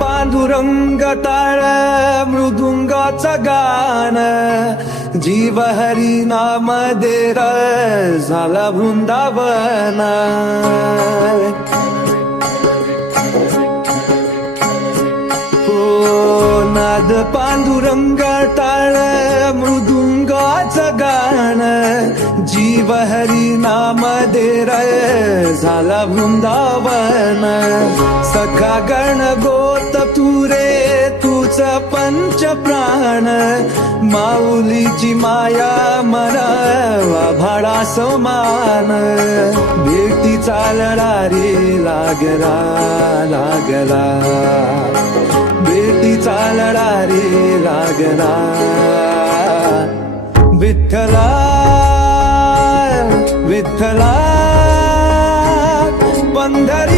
पांडुरंग टाळ मृदुंगाचा गान. जीव हरी नाम देर झाला वृंदावन. हो नाद पांडुरंग टाळ मृदुंगाचा गाण जीव हरी नाम देर झाला वृंदावन. सखा गण गोत तुरे तूच पंच प्राण. माऊलीची माया मरावा भाडा समान. भेटी चालला रे लागला लागला. बेटी चालला रे लागला. विठ्ठला विठ्ठला पंधरी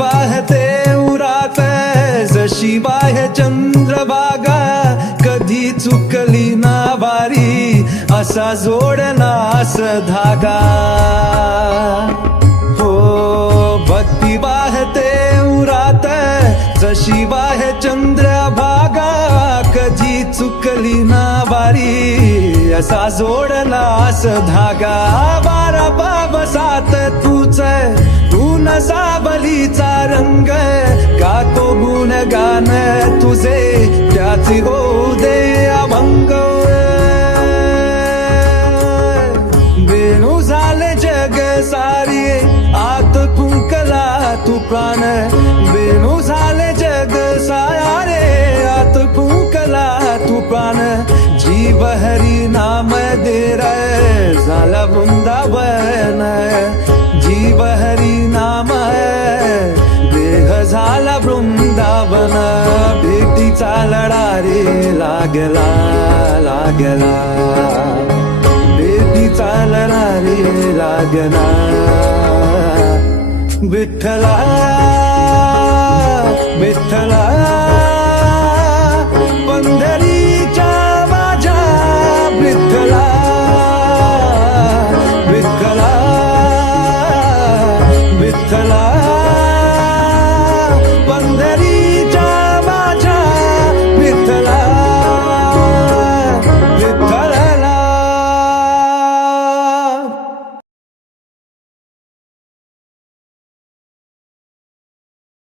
वाहते उरात जशी बाह्य चंद्रभागा कधी चुकली ना वारी असा जोडलास धागा हो भक्ती वाहते उरात जशी बाह्य चंद्रभागा कधी चुकली ना वारी असा जोडलास धागा बारा बाबसात तूच गान तुझे त्याची हो दे अभंग. वेणू झाले जग सारी आत कुंकला तू प्राण. वेणू झाले जग सारे आत कुंकला तू प्राण. जीव हरी नाम दे रे झाला वृंदावन. भेटीचा लढा रे लागला लागला. बेटीचा लढा रे लागला. विठ्ठला विठ्ठला. पंढरीच्या माझ्या विठ्ठला विठ्ठला विठ्ठला विठ्ठला.